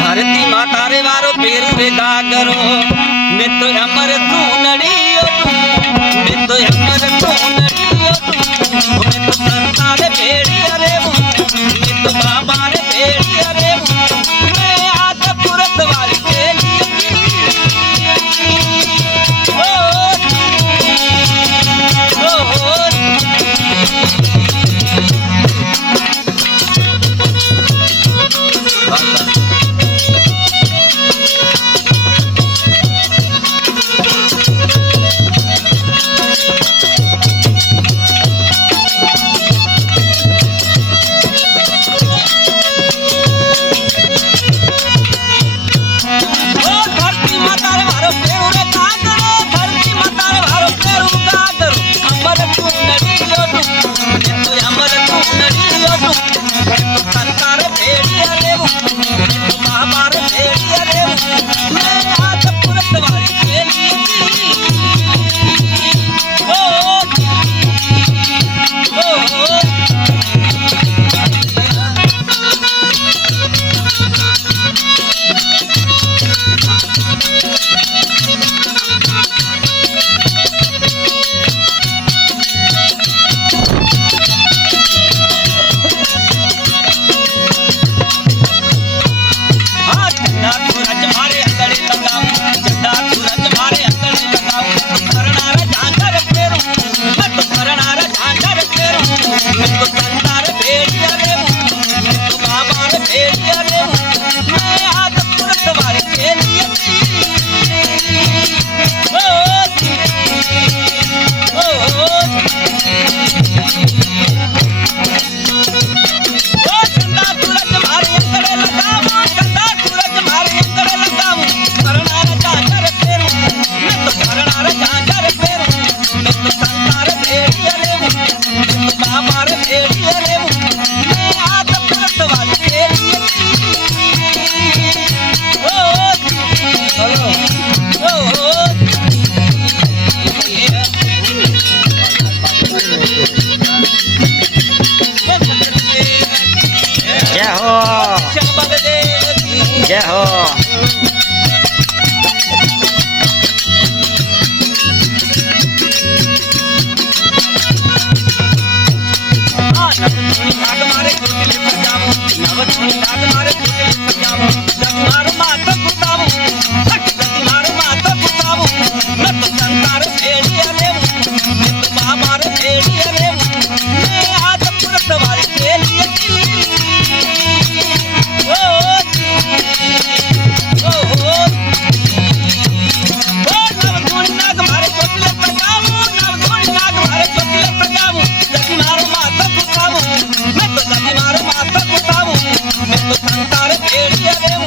धरती माता रे वारो पेरू रे गागरो मैं तो अमर तू नड़ियो मैं तो अमर तू नड़ियो मैं तो संता रे भेड़ी अरे मैं तो बाबा रे भेड़ी अरे मैं आज पुरत वाली केली जय हो। मैं तो संतार भेड़िया रे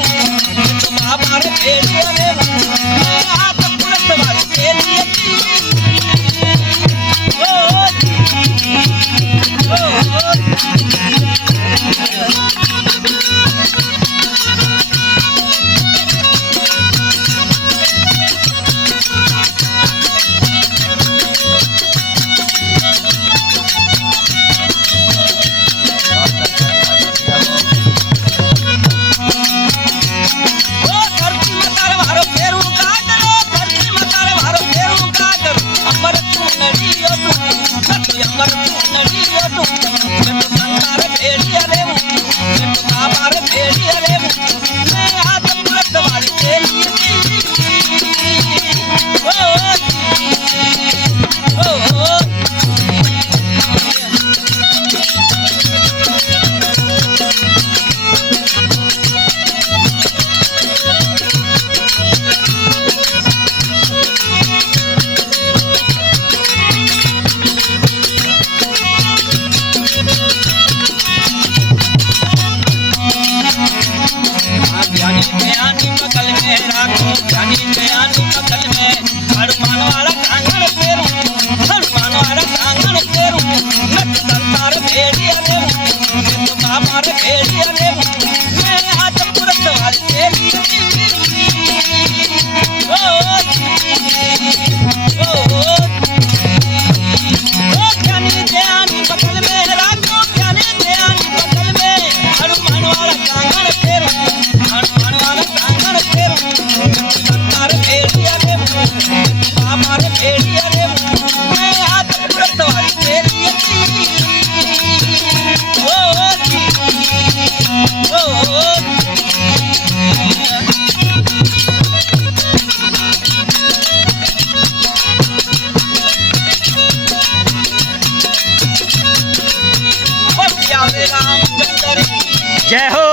जय हो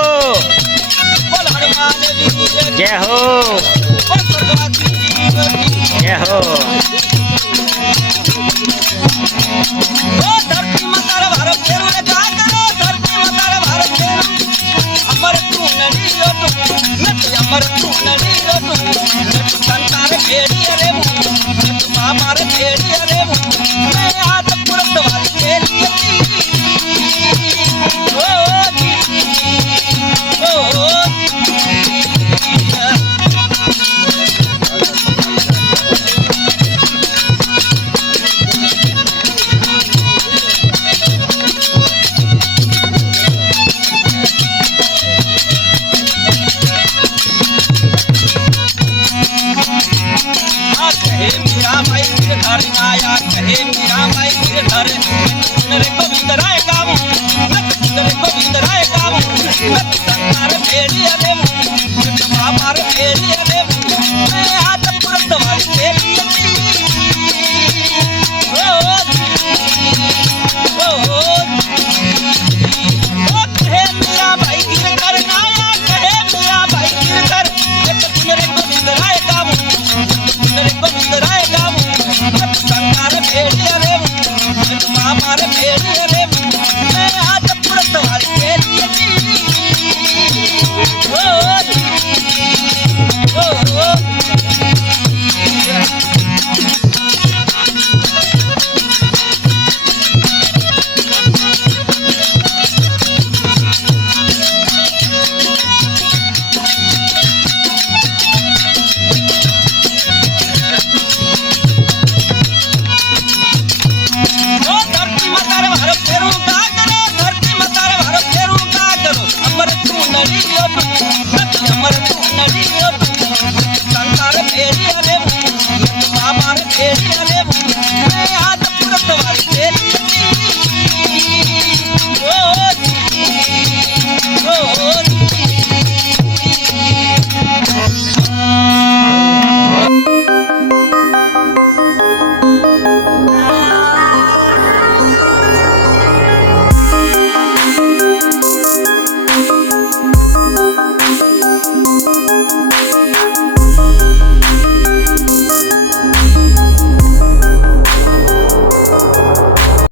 बोल हनुमान वीर की, जय हो बोल स्वर्गवासी जीव की। जय हो ओ धरती माता रे भारत फेरू रे का करो, धरती माता रे भारत फेरू। अमर तू नड़ी ओ तू, नट अमर तू नड़ी ओ तू, नट संतार भेड़ी रे वो, नट बाबा रे भेड़ी रे वो। मैं आज पुरत वाली खेली ओ जी, ओ कहे मीरा माई गिरधर आया, कहे मीरा माई गिरधर